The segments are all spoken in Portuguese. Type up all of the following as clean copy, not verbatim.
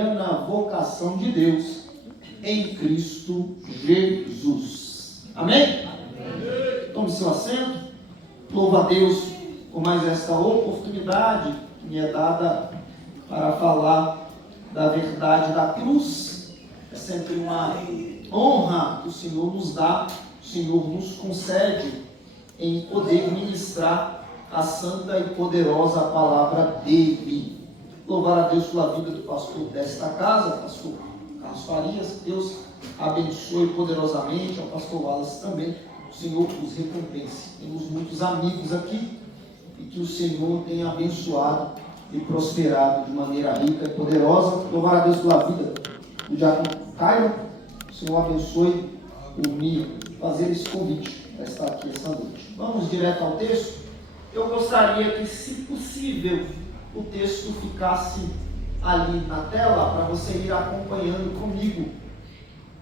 Na vocação de Deus em Cristo Jesus. Amém? Tome seu assento. Louvo a Deus por mais esta oportunidade que me é dada para falar da verdade da cruz. É sempre uma honra que o Senhor nos dá, o Senhor nos concede em poder ministrar a santa e poderosa palavra dele. Louvar a Deus pela vida do pastor desta casa, pastor Carlos Farias. Deus abençoe poderosamente, ao pastor Wallace também. O Senhor os recompense. Temos muitos amigos aqui e que o Senhor tenha abençoado e prosperado de maneira rica e poderosa. Louvar a Deus pela vida do diácono Caio. O Senhor abençoe por me fazer esse convite para estar aqui esta noite. Vamos direto ao texto. Eu gostaria que, se possível, o texto ficasse ali na tela para você ir acompanhando comigo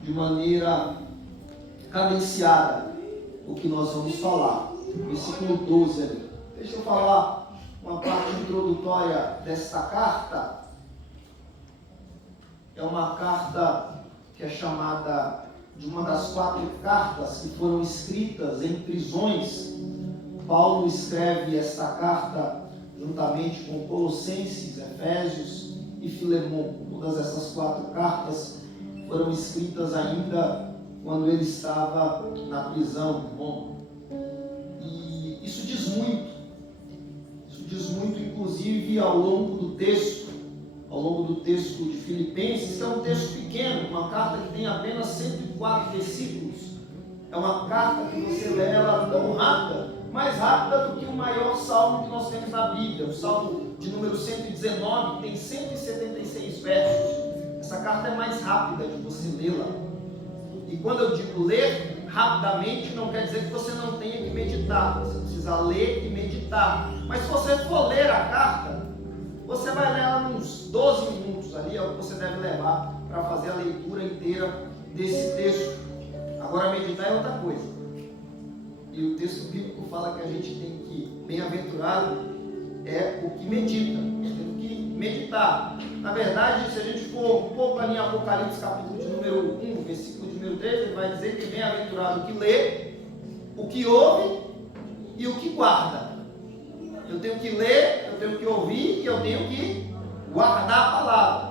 de maneira cadenciada o que nós vamos falar. Versículo 12 ali. Deixa eu falar uma parte introdutória desta carta. É uma carta que é chamada de uma das 4 cartas que foram escritas em prisões. Paulo escreve esta carta juntamente com Colossenses, Efésios e Filemon. Todas essas 4 cartas foram escritas ainda quando ele estava na prisão de Roma. E isso diz muito. Isso diz muito, inclusive, ao longo do texto de Filipenses, que é um texto pequeno, uma carta que tem apenas 104 versículos. É uma carta que você lê ela tão rápida, mais rápida do que o maior salmo que nós temos na Bíblia, o salmo de número 119, que tem 176 versos. Essa carta é mais rápida de você lê-la. E quando eu digo ler rapidamente, não quer dizer que você não tenha que meditar. Você precisa ler e meditar. Mas se você for ler a carta, você vai ler ela uns 12 minutos ali, é o que você deve levar para fazer a leitura inteira desse texto. Agora, meditar é outra coisa. E o texto bíblico fala que a gente tem que, bem-aventurado é o que medita. Nós temos que meditar. Na verdade, se a gente for um pouco ali em Apocalipse, capítulo de número 1, versículo de número 3, ele vai dizer que bem-aventurado o que lê, o que ouve e o que guarda. Eu tenho que ler, eu tenho que ouvir e eu tenho que guardar a palavra.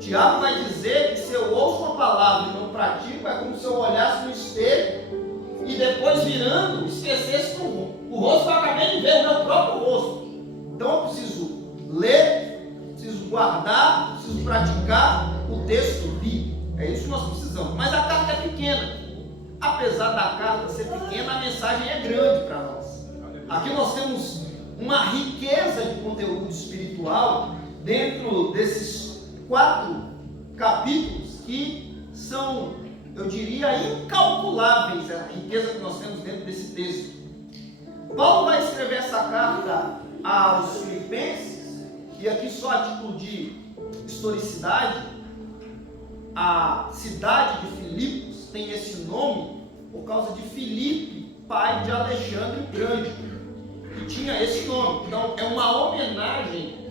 Tiago vai dizer que se eu ouço uma palavra e não pratico, é como se eu olhasse no espelho e depois virando, esquecesse o rosto que eu acabei de ver, o meu próprio rosto. Então eu preciso ler, preciso guardar, preciso praticar o texto bíblico. É isso que nós precisamos. Mas a carta é pequena. Apesar da carta ser pequena, a mensagem é grande para nós. Aqui nós temos uma riqueza de conteúdo espiritual dentro desses 4 capítulos que são, eu diria, incalculáveis a riqueza que nós temos dentro desse texto. Paulo vai escrever essa carta aos Filipenses, e aqui só a título de historicidade, a cidade de Filipos tem esse nome por causa de Filipe, pai de Alexandre o Grande, que tinha esse nome. Então é uma homenagem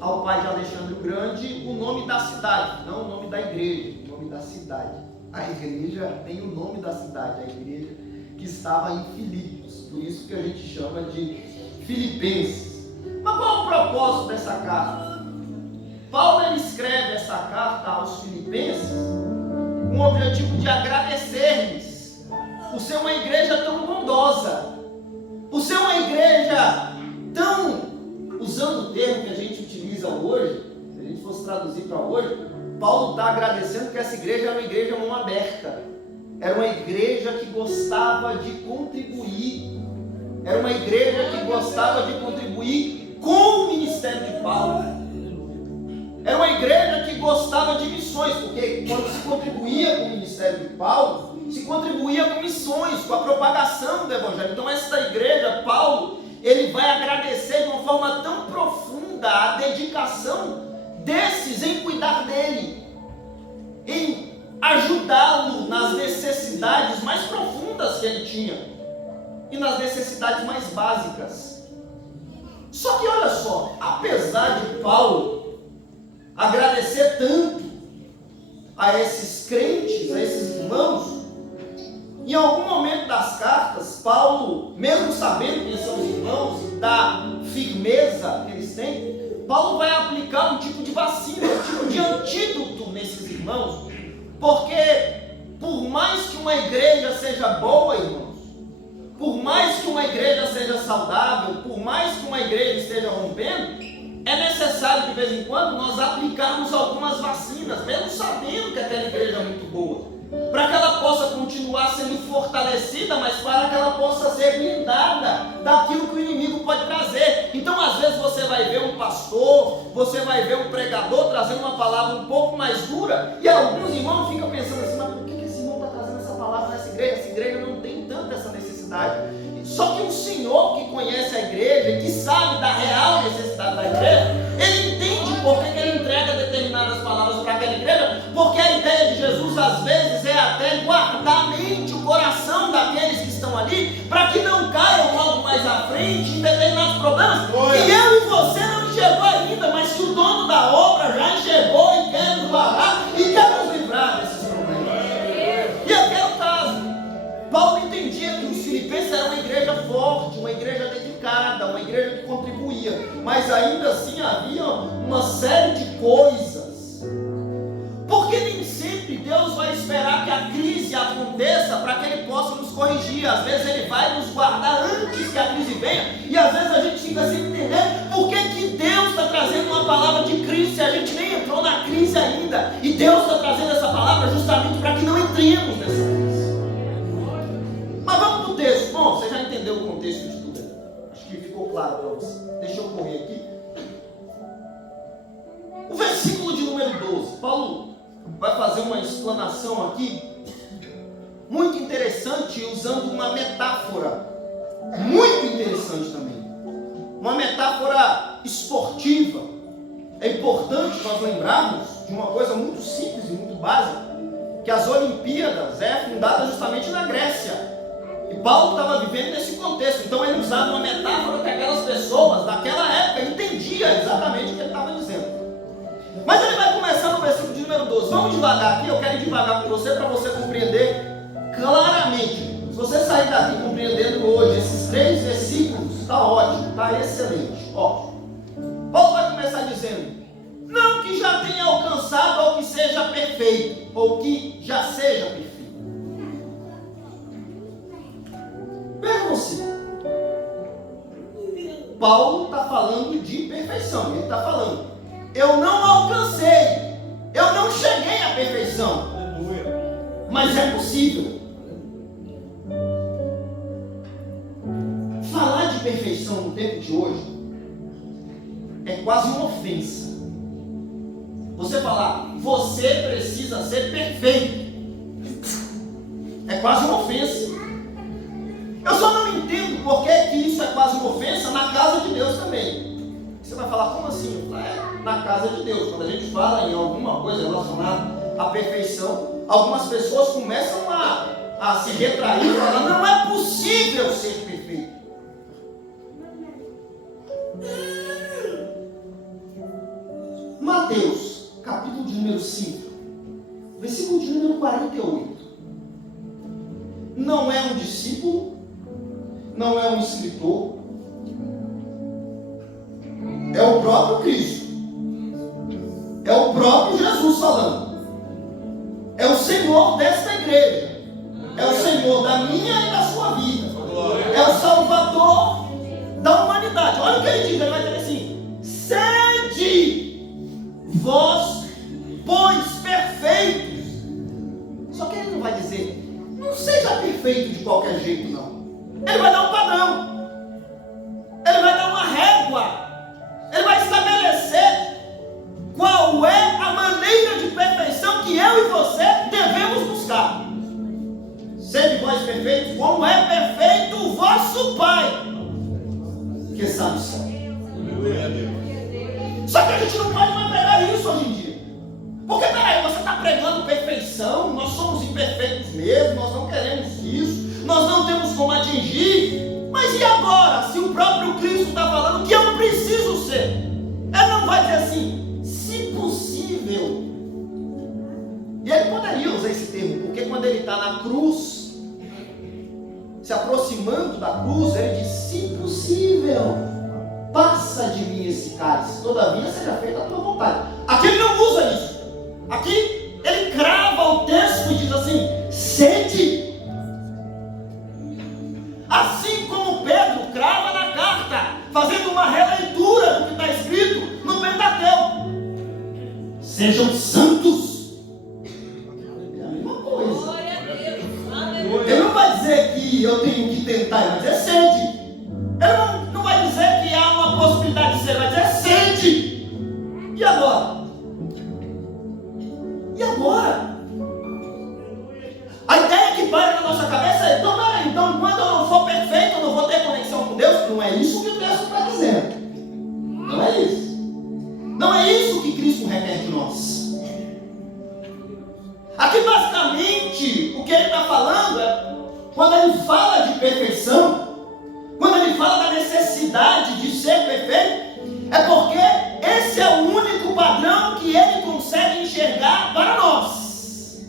ao pai de Alexandre o Grande, o nome da cidade, não o nome da igreja, o nome da cidade. A igreja tem o nome da cidade, a igreja que estava em Filipos, por isso que a gente chama de Filipenses. Mas qual é o propósito dessa carta? Paulo ele escreve essa carta aos Filipenses com o objetivo de agradecer-lhes por ser uma igreja tão bondosa, por ser uma igreja tão, usando o termo que a gente utiliza hoje, se a gente fosse traduzir para hoje, Paulo está agradecendo que essa igreja era uma igreja mão aberta, era uma igreja que gostava de contribuir, era uma igreja que gostava de contribuir com o ministério de Paulo, era uma igreja que gostava de missões, porque quando se contribuía com o ministério de Paulo, se contribuía com missões, com a propagação do evangelho. Então essa igreja, Paulo, ele vai agradecer de uma forma tão profunda a dedicação desses em cuidar dele, em ajudá-lo nas necessidades mais profundas que ele tinha e nas necessidades mais básicas. Só que olha só, apesar de Paulo fortalecer tanto a esses crentes, a esses irmãos. Em algum momento das cartas, Paulo, mesmo sabendo quem são os irmãos, da firmeza que eles têm, Paulo vai aplicar um tipo de vacina, um tipo de antídoto nesses irmãos, porque por mais que uma igreja seja boa, irmãos, por mais que uma igreja seja saudável, por mais que uma igreja esteja rompendo, é necessário de vez em quando nós aplicarmos algumas vacinas, mesmo sabendo que aquela igreja é muito boa, para que ela possa continuar sendo fortalecida, mas para que ela possa ser blindada daquilo que o inimigo pode trazer. Então, às vezes você vai ver um pastor, você vai ver um pregador trazendo uma palavra um pouco mais dura, e alguns irmãos ficam pensando assim, mas por que esse irmão está trazendo essa palavra nessa igreja? Essa igreja não tem tanta essa necessidade. Só que um senhor que conhece a igreja, que sabe da real necessidade da igreja, ele entende por que ele entrega determinadas palavras para aquela igreja, porque a ideia de Jesus às vezes é até guardar a mente, o coração daqueles que estão ali, para que não caiam logo mais à frente em determinados problemas que eu e você não enxergou ainda, mas que o dono da obra já enxergou e quer nos guardar e quer nos livrar desses problemas. E aqui é o caso. Paulo entendia que os filipenses eram uma igreja forte, uma igreja dedicada, uma igreja que contribuía, mas ainda assim havia uma série de coisas, porque nem sempre Deus vai esperar que a crise aconteça para que Ele possa nos corrigir. Às vezes Ele vai nos guardar antes que a crise venha, e às vezes a gente fica sem entender por que Deus está trazendo uma palavra de crise se a gente nem entrou na crise ainda, e Deus está trazendo essa palavra justamente para que não entremos nessa crise. Mas vamos para o texto. Bom, você já entendeu o contexto de tudo. Acho que ficou claro para você. Deixa eu correr aqui. O versículo de número 12. Paulo vai fazer uma explanação aqui muito interessante, usando uma metáfora muito interessante também. Uma metáfora esportiva. É importante nós lembrarmos de uma coisa muito simples e muito básica, que as Olimpíadas é fundada justamente na Grécia. E Paulo estava vivendo nesse contexto, então ele usava uma metáfora que aquelas pessoas daquela época entendiam exatamente o que ele estava dizendo. Mas ele vai começar no versículo de número 12. Vamos devagar aqui, eu quero ir devagar com você para você compreender claramente. Se você sair daqui compreendendo hoje esses 3 versículos, está ótimo, está excelente. Ó, Paulo vai começar dizendo: não que já tenha alcançado ou que seja perfeito, ou que já seja perfeito. Veja você, Paulo está falando de perfeição. Ele está falando: eu não alcancei, eu não cheguei à perfeição, mas é possível. Falar de perfeição no tempo de hoje é quase uma ofensa. Você falar, você precisa ser perfeito, é quase uma ofensa. Eu só não entendo por que isso é quase uma ofensa na casa de Deus também. Você vai falar, como assim? Na casa de Deus. Quando a gente fala em alguma coisa relacionada à perfeição, algumas pessoas começam a se retrair e falar, não é possível ser perfeito. Mateus, capítulo de número 5, versículo de número 48. Não é um discípulo, não é um escritor, é o próprio Cristo, é o próprio Jesus falando, é o Senhor desta igreja, é o Senhor da minha e da sua vida, é o Salvador da humanidade. Olha o que ele diz, ele vai dizer assim: sede vós, pois, perfeitos. Só que ele não vai dizer, não seja perfeito de qualquer jeito, não. Ele vai dar um padrão, ele vai dar uma régua, ele vai estabelecer qual é a possível. E ele poderia usar esse termo, porque quando ele está na cruz, se aproximando da cruz, ele diz: se possível, passa de mim esse cálice, todavia seja feita a tua vontade. Aqui ele não usa isso. Aqui ele crava o texto e diz assim: sede. Assim como Pedro crava na carta, fazendo uma releitura do que está escrito no Pentateuco: sejam santos. É a mesma coisa. Ele não vai dizer que eu tenho que tentar, ele vai dizer sede. Ele não vai dizer que há uma possibilidade de ser, ele vai dizer sede. E agora? E agora? A ideia que para na nossa cabeça é: então quando eu não for perfeito, eu não vou ter conexão com Deus. Não é isso que o texto está dizendo. Não é isso. Não é isso que Cristo requer de nós. Aqui basicamente o que ele está falando é, quando ele fala de perfeição, quando ele fala da necessidade de ser perfeito, é porque esse é o único padrão que ele consegue enxergar para nós.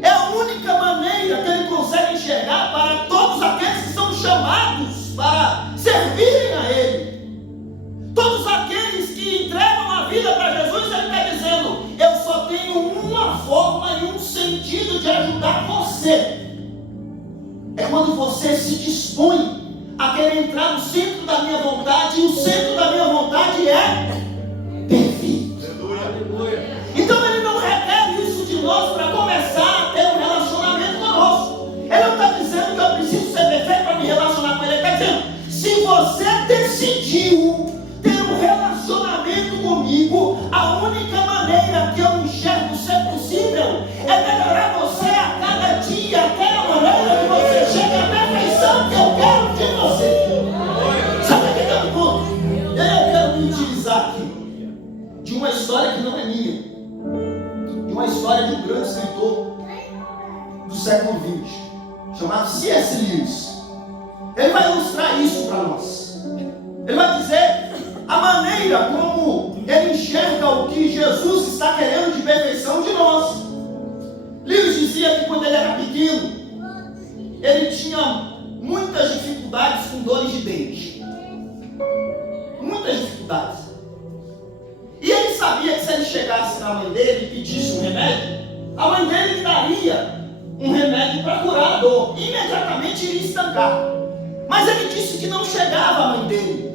É a única maneira que ele consegue enxergar para todos aqueles que são chamados para servirem a ele. Todos aqueles que entregam a vida para Jesus, ele está dizendo: eu só tenho uma forma e um sentido de ajudar você. É quando você se dispõe a querer entrar no centro da minha vontade, e o centro da minha vontade é perfeito. Então ele não requer isso de nós para começar a ter um relacionamento conosco. Ele não está dizendo que eu preciso ser perfeito para me relacionar com ele. Ele está dizendo: se você decidiu ter um relacionamento comigo, a única maneira que eu enxergo ser possível é melhorar você a cada dia, aquela maneira que você chega à perfeição que eu quero de você. Sabe o que é o ponto? Eu quero me utilizar aqui de uma história que não é minha, de uma história de um grande escritor do século XX, chamado C.S. Lewis. Ele vai ilustrar isso para nós. Ele vai dizer a maneira como ele enxerga o que Jesus está querendo de perfeição de nós. Lewis dizia que quando ele era pequeno, ele tinha muitas dificuldades com dores de dente. Muitas dificuldades. E ele sabia que se ele chegasse na mãe dele e pedisse um remédio, a mãe dele lhe daria um remédio para curar a dor. Imediatamente iria estancar. Mas ele disse que não chegava a mãe dele.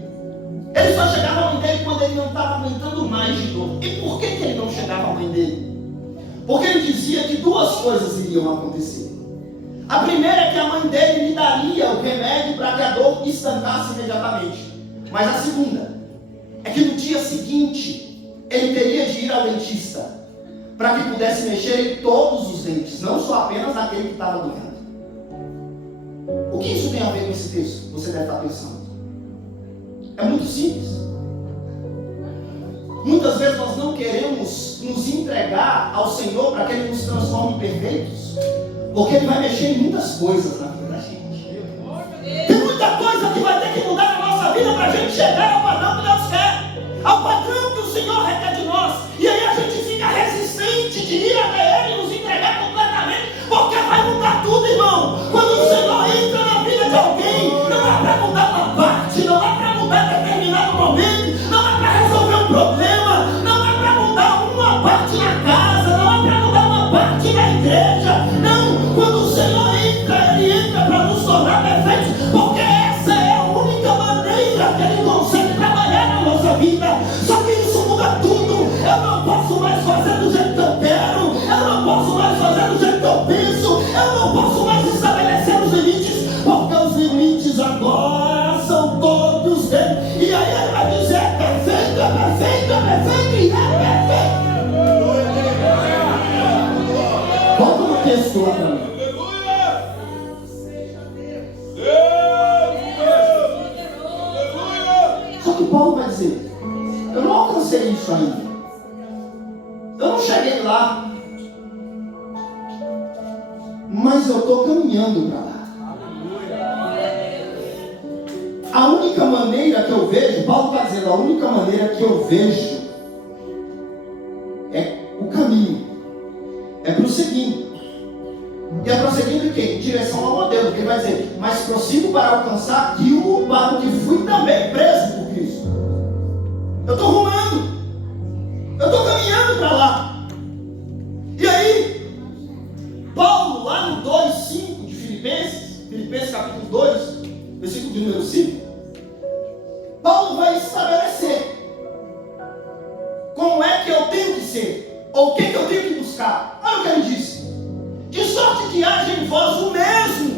Ele só chegava à mãe dele quando ele não estava aguentando mais de dor. E por que ele não chegava à mãe dele? Porque ele dizia que duas coisas iriam acontecer. A primeira é que a mãe dele lhe daria o remédio para que a dor estancasse imediatamente. Mas a segunda é que no dia seguinte ele teria de ir ao dentista para que pudesse mexer em todos os dentes, não só apenas naquele que estava doendo. O que isso tem a ver com esse texto? Você deve estar pensando. É muito simples. Muitas vezes nós não queremos nos entregar ao Senhor para que Ele nos transforme em perfeitos, porque Ele vai mexer em muitas coisas na vida da gente. Tem muita coisa que vai ter que mudar na nossa vida para a gente chegar ao padrão que Deus quer, ao padrão que o Senhor requer de nós. E aí a gente fica resistente de ir até Ele e nos entregar completamente, porque vai mudar tudo, irmão. Quando o Senhor entra na vida de alguém, não é para mudar uma parte, não é para mudar determinado momento, não é para resolver um problema, não é para mudar uma parte na casa, não é para mudar uma parte na igreja. Não, quando o Senhor entra, Ele entra para nos tornar perfeitos, porque essa é a única maneira que Ele consegue trabalhar na nossa vida. Só que isso muda tudo. Eu não posso mais fazer do jeito que eu quero, eu não posso mais fazer do jeito que eu penso, eu não posso mais estabelecer os limites, porque os limites agora são todos dele. E aí Ele vai dizer: é perfeito, é perfeito, é perfeito e é perfeito. Volta no texto lá para mim. Só que Paulo vai dizer: eu não alcancei isso ainda, eu não cheguei lá, mas eu estou caminhando para lá. A única maneira que eu vejo, Paulo está dizendo, a única maneira que eu vejo É prosseguindo. E é prosseguindo em quê? Em direção ao modelo. Porque ele vai dizer, mas prossigo para alcançar aquilo para o que fui também preso por Cristo. Eu estou rumando. Eu estou caminhando para lá. E aí, Paulo, lá no 2:5 de Filipenses capítulo 2, versículo de número 5, Paulo vai estabelecer como é que eu tenho que ser, ou o que eu tenho que buscar. Olha o que ele diz: de sorte que haja em vós o mesmo.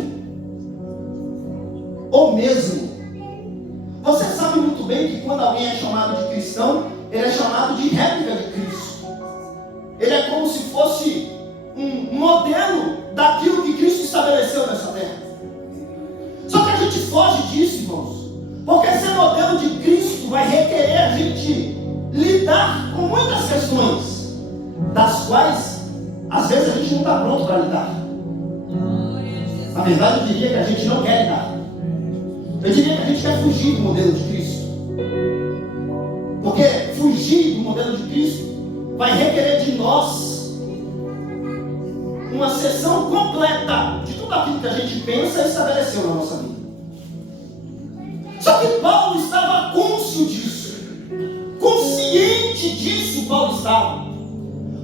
Você sabe muito bem que quando alguém é chamado de cristão, ele é chamado de réplica de Cristo. Ele é como se fosse um modelo daquilo que Cristo estabeleceu nessa terra. Só que a gente foge disso, irmãos, porque ser modelo de Cristo vai requerer a gente lidar com muitas questões, das quais às vezes a gente não está pronto para lidar. Na verdade, eu diria que a gente não quer lidar. Eu diria que a gente quer fugir do modelo de Cristo. Porque fugir do modelo de Cristo vai requerer de nós uma sessão completa de tudo aquilo que a gente pensa e estabeleceu na nossa vida. Só que Paulo estava cônscio disso. Consciente disso, Paulo estava.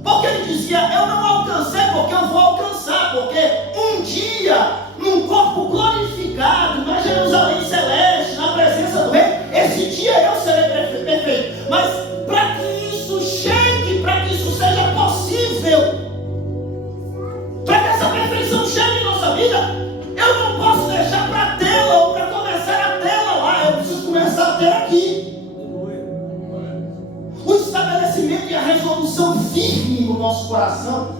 Porque ele dizia, eu não alcancei porque eu vou alcançar. Porque um dia, num corpo glorificado, na Jerusalém celeste, na presença do rei, esse dia eu serei perfeito. Mas para que isso chegue, para que isso seja possível, para que essa perfeição chegue em nossa vida, eu não posso deixar para a tela, ou para começar a tela lá, eu preciso começar a ter aqui. O estabelecimento e a resolução firme no nosso coração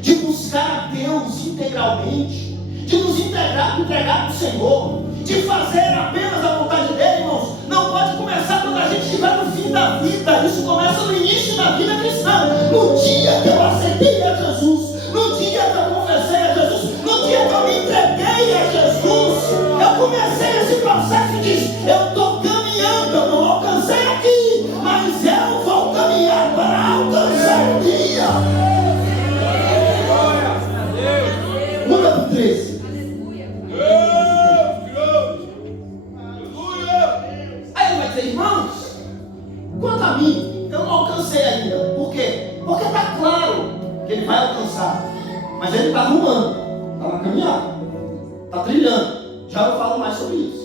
de buscar a Deus integralmente, de nos entregar para o Senhor, de fazer apenas a vontade dele, irmãos, não pode começar quando a gente estiver no fim da vida. Isso começa no início da vida cristã. No dia que eu aceitei a Jesus, no dia que eu confessei a Jesus, no dia que eu me entreguei a Jesus, eu comecei esse processo e disse, eu estou caminhando, eu não alcancei aqui, mas eu vou caminhar para alcançar um dia. Muda para 13. Aí ele vai dizer, irmãos, quanto a mim, eu não alcancei ainda. Por quê? Porque está claro que ele vai alcançar, mas ele está arrumando, está na caminhada, está trilhando. Já eu falo mais sobre isso.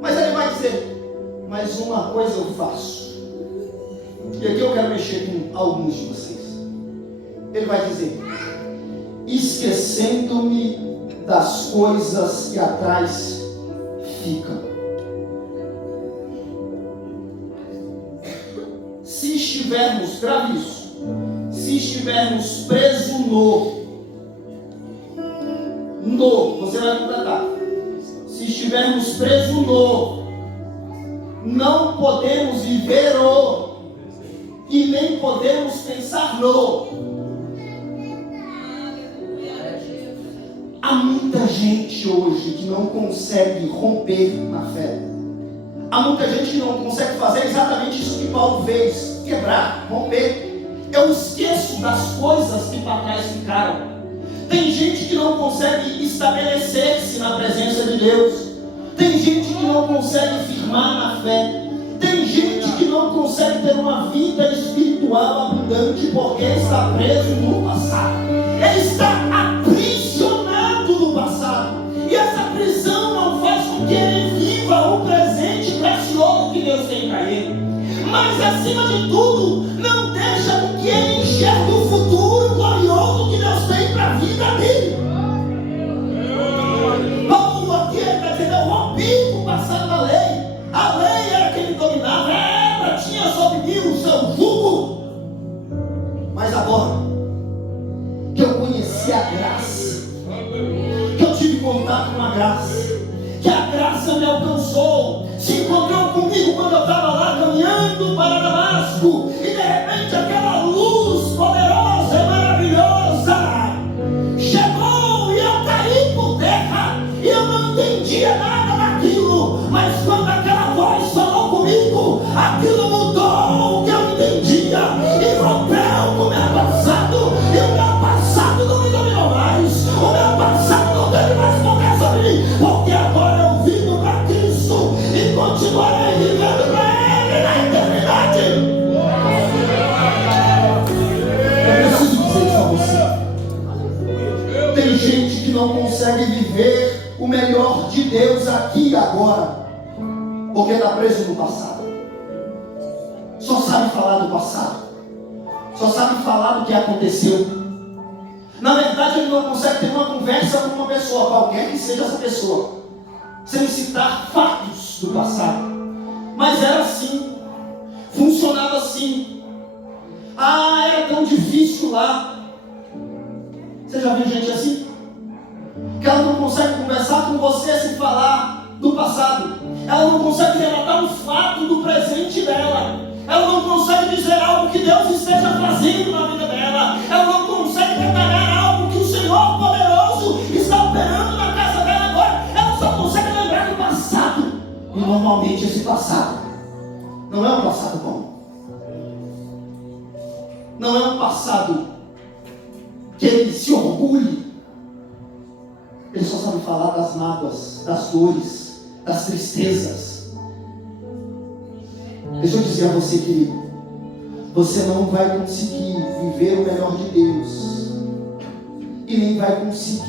Mas ele vai dizer, mas uma coisa eu faço. E aqui eu quero mexer com alguns de vocês. Ele vai dizer, esquecendo-me das coisas que atrás ficam. Se estivermos, grave isso, se estivermos presos você vai completar. Se estivermos presos não podemos viver e nem podemos pensar Há muita gente hoje que não consegue romper na fé. Há muita gente que não consegue fazer exatamente isso que Paulo fez, quebrar, romper. Eu esqueço das coisas que para trás ficaram. Tem gente que não consegue estabelecer-se na presença de Deus. Tem gente que não consegue firmar na fé. Tem gente que não consegue ter uma vida espiritual abundante porque está preso no passado. Ele está aprisionado no passado. E essa prisão não faz com que ele viva o presente precioso que Deus tem para ele. Mas acima de tudo, não deixa com que ele enxergue o futuro glorioso que Deus tem para a vida dele. Paulo aqui está dizendo, eu rompi com o passado da lei. A lei era quem me dominava, ela tinha sobre mim o seu jugo. Mas agora que eu conheci a graça, consegue viver o melhor de Deus aqui e agora, porque está preso no passado. Só sabe falar do passado, só sabe falar do que aconteceu. Na verdade, ele não consegue ter uma conversa com uma pessoa, qualquer que seja essa pessoa, sem citar fatos do passado. Mas era assim, funcionava assim. Ah, era tão difícil lá. Você já viu gente assim? Que ela não consegue conversar com você sem falar do passado. Ela não consegue relatar um fato do presente dela. Ela não consegue dizer algo que Deus esteja fazendo na vida dela. Ela não consegue detalhar algo que o Senhor poderoso está operando na casa dela agora. Ela só consegue lembrar do passado. E normalmente esse passado não é um passado bom. Não é um passado que ele se orgulhe. Ele só sabe falar das mágoas, das dores, das tristezas. Deixa eu dizer a você, querido, você não vai conseguir viver o melhor de Deus e nem vai conseguir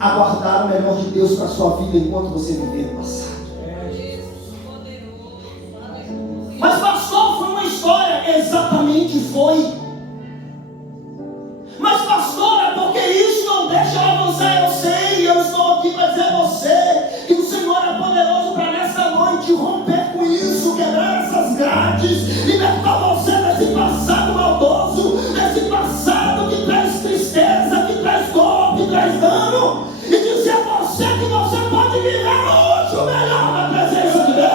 aguardar o melhor de Deus para a sua vida enquanto você viver no passado. Mas pastor, foi uma história. Exatamente foi. Mas pastor, é porque isso não deixa eu avançar. Eu sei, eu estou aqui para dizer a você que o Senhor é poderoso para nessa noite romper com isso, quebrar essas grades, libertar você desse passado maldoso, desse passado que traz tristeza, que traz dor, que traz dano, e dizer a você que você pode viver hoje o melhor na presença de Deus.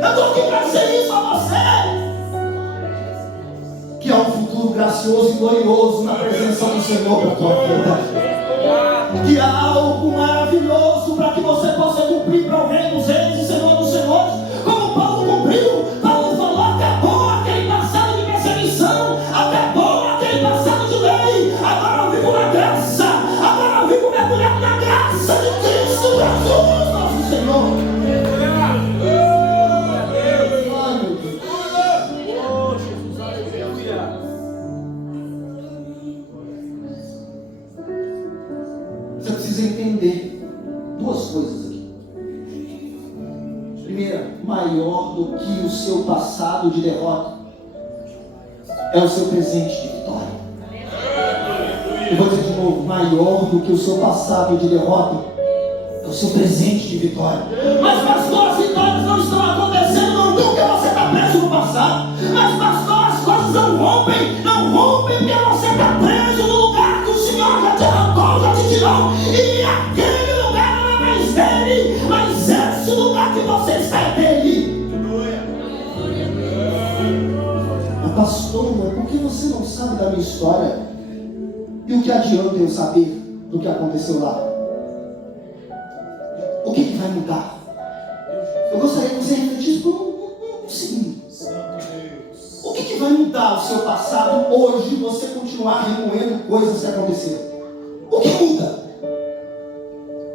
Eu estou aqui para dizer isso a você, que há um futuro gracioso e glorioso na presença do Senhor para a tua vida. Que há algo maravilhoso para que você possa cumprir para o Rei dos Reis e Senhor dos Senhores, como Paulo cumpriu. Paulo falou: acabou aquele passado de perseguição, acabou aquele passado de lei, agora eu vivo na graça, agora eu vivo mergulhado na graça de Cristo Jesus, nosso Senhor. Você precisa entender duas coisas aqui. Primeira, maior do que o seu passado de derrota é o seu presente de vitória. Eu vou dizer de novo: maior do que o seu passado de derrota é o seu presente de vitória. Mas pastor, as vitórias não estão acontecendo não porque você está preso no passado. Mas pastor, as coisas não rompem porque você está preso no lugar que o Senhor já te arrancou, já te tirou. E aquele lugar não é mais dele, mas esse lugar que você está é dele. Mas pastor, por que você não sabe da minha história? E o que adianta eu saber do que aconteceu lá? O que vai mudar? Eu gostaria que você refletisse por um segundo. O que vai mudar o seu passado hoje você continuar remoendo coisas que aconteceram? O que muda?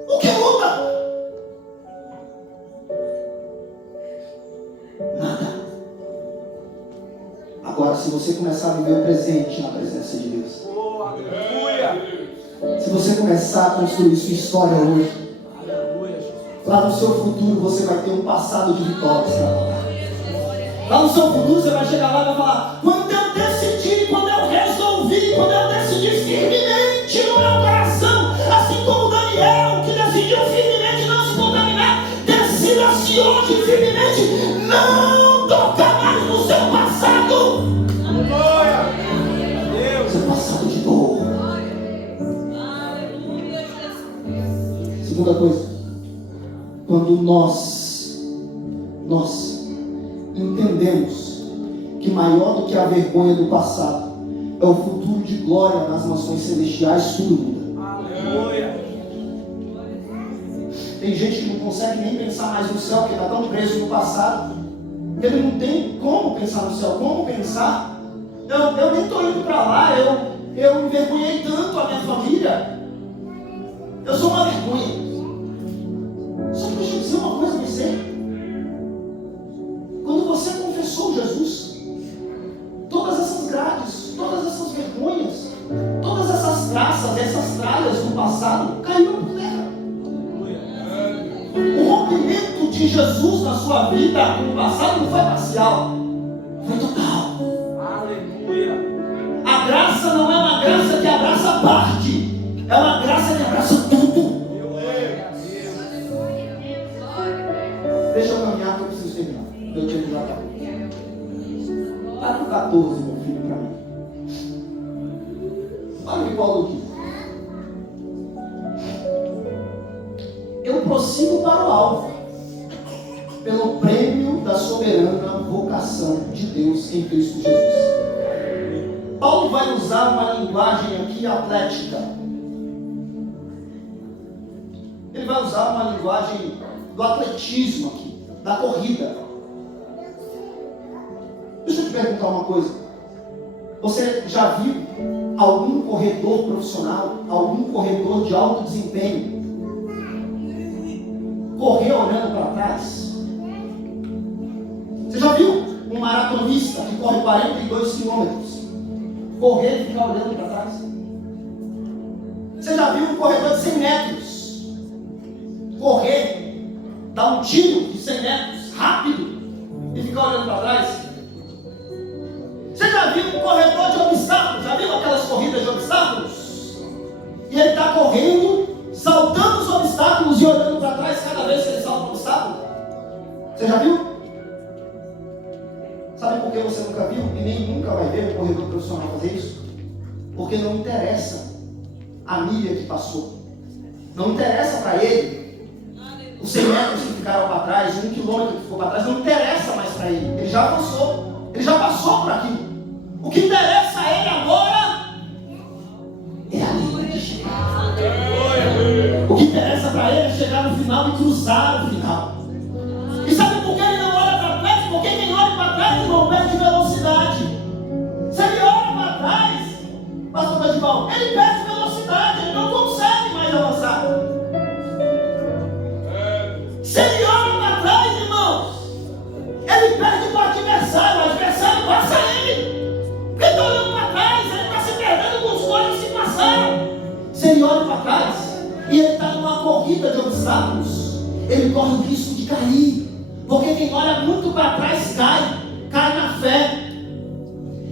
O que muda? Nada. Agora, se você começar a viver o presente na presença de Deus, se você começar a construir sua história hoje, lá no seu futuro você vai ter um passado de vitórias para falar. Lá no seu futuro você vai chegar lá e vai falar: quando eu decidi, quando eu resolvi, quando eu decidi firmemente no meu coração, assim como Daniel, que decidiu firmemente não se contaminar, decida-se hoje firmemente não tocar mais no seu passado. Seu passado de dor. Segunda coisa, quando nós entendemos que maior do que a vergonha do passado é o futuro de glória nas mansões celestiais, tudo muda. Aleluia. Tem gente que não consegue nem pensar mais no céu, porque está tão preso no passado, que ele não tem como pensar no céu. Como pensar? Eu nem estou indo para lá, eu envergonhei tanto a minha família, eu sou uma vergonha. Só que deixa eu dizer uma coisa a você. Quando você confessou Jesus, todas essas grades, todas essas vergonhas, todas essas traças, essas tralhas do passado caíram por terra. O rompimento de Jesus na sua vida no passado não foi parcial, foi total. A graça não é uma graça que abraça parte, é uma graça que abraça tudo. Deixa eu caminhar que eu preciso terminar. Meu tempo já acabou. Está com 14, meu filho, para mim. Olha o que Paulo diz. Eu prossigo para o alvo, pelo prêmio da soberana vocação de Deus em Cristo Jesus. Paulo vai usar uma linguagem aqui atlética. Ele vai usar uma linguagem do atletismo aqui, da corrida. Deixa eu te perguntar uma coisa. Você já viu algum corredor profissional, algum corredor de alto desempenho correr olhando para trás? Você já viu um maratonista que corre 42 quilômetros correr e ficar olhando para trás? Você já viu um corredor de 100 metros correr, dar um tiro de 100 metros rápido e ficar olhando para trás? Você já viu um corredor de obstáculos? Já viu aquelas corridas de obstáculos? E ele está correndo, saltando os obstáculos e olhando para trás cada vez que ele salta um obstáculo? Você já viu? Sabe por que você nunca viu e nem nunca vai ver um corredor profissional fazer isso? Porque não interessa a milha que passou. Não interessa para ele os 100 metros que ficaram para trás, 1 quilômetro que ficou para trás. Não interessa mais para ele. Ele já avançou. Ele já passou por aquilo. O que interessa a ele agora é a linha de chegada. O que interessa para ele é chegar no final e cruzar o final. E sabe por que ele não olha para trás? Porque quem olha para trás não perde velocidade. Se ele olha para trás, pastor Bedival, ele perde velocidade, ele não consegue mais avançar. Se ele olha para trás, irmãos, ele perde para o adversário passa ele. Porque está olhando para trás, ele está se perdendo com os gols que se passaram. Se ele olha para trás e ele está numa corrida de obstáculos, ele corre o risco de cair. Porque quem olha muito para trás cai na fé.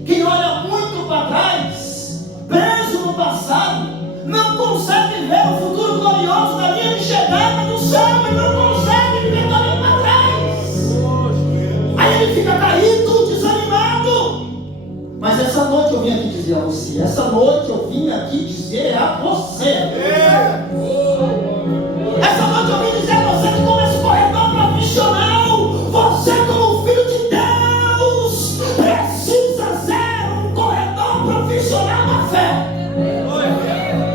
Quem olha muito para trás, preso no passado, não consegue ver o futuro glorioso da linha de chegada do céu. Ele não consegue, porque está olhando para trás. Aí ele fica caído, desanimado. Mas essa noite eu vim aqui dizer a você, essa noite eu vim aqui dizer a você. Essa noite eu vim dizer a você que como esse corredor profissional, você como filho de Deus, precisa ser um corredor profissional na fé.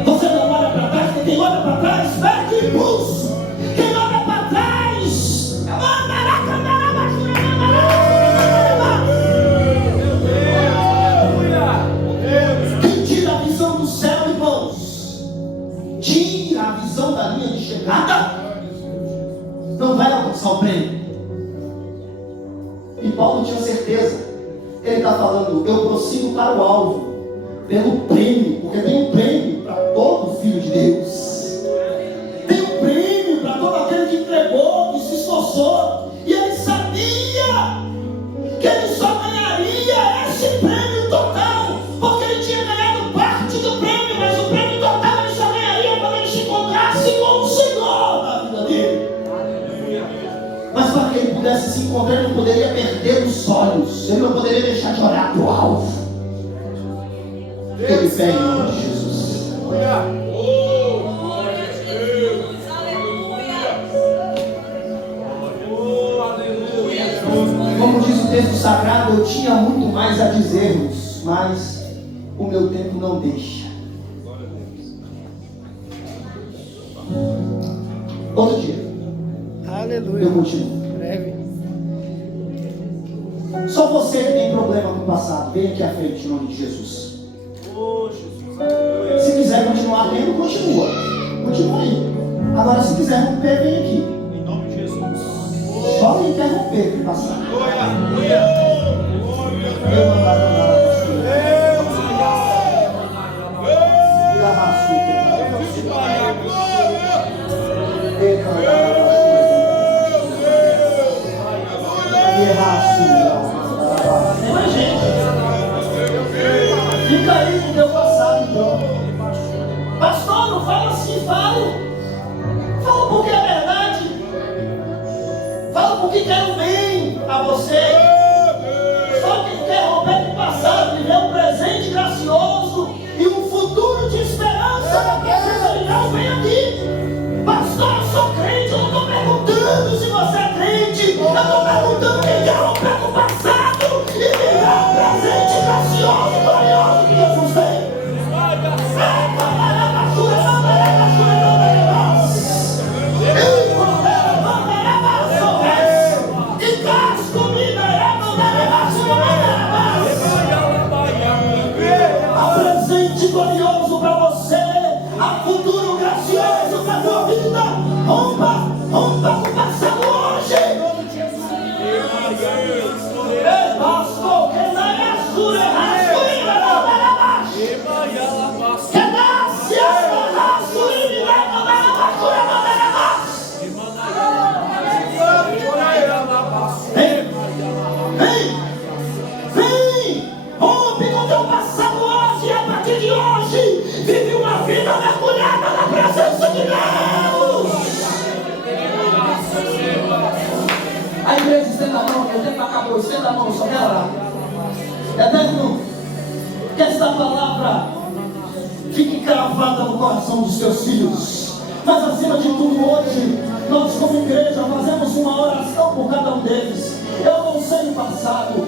Você não olha para trás, porque quem olha para trás perde impulso. Quem olha para trás, quem tira a visão do céu, irmãos, tira a visão da linha de chegada, não vai alcançar o prêmio. E Paulo tinha certeza. Ele está falando, eu prossigo para o alvo, pelo prêmio, porque tem um prêmio para todo filho de Deus. Tem um prêmio para todo aquele que entregou, que se esforçou. E ele sabia que ele só ganharia esse prêmio total, porque ele tinha ganhado parte do prêmio, mas o prêmio total ele só ganharia quando ele se encontrasse com o Senhor na vida dele. Mas para que ele pudesse se encontrar, ele não poderia perder os olhos, ele não poderia deixar de olhar para o alvo. Ele vem em nome de Jesus. Como diz o texto sagrado, eu tinha muito mais a dizer-vos, mas o meu tempo não deixa. Outro dia. Aleluia. Eu continuo. Breve. Só você que tem problema com o passado, vem aqui à frente em nome de Jesus. Se quiser continuar lendo, continua. Continua aí. Agora, se quiser romper, vem aqui. Em nome de Jesus. Só me interromper que passar. Aleluia. Eu mandar pastor. estenda a mão, meu tempo acabou, estenda a mão, eu só quero orar. Eterno, que esta palavra fique cravada no coração dos teus filhos. Mas acima de tudo hoje, nós como igreja fazemos uma oração por cada um deles. Eu não sei o passado,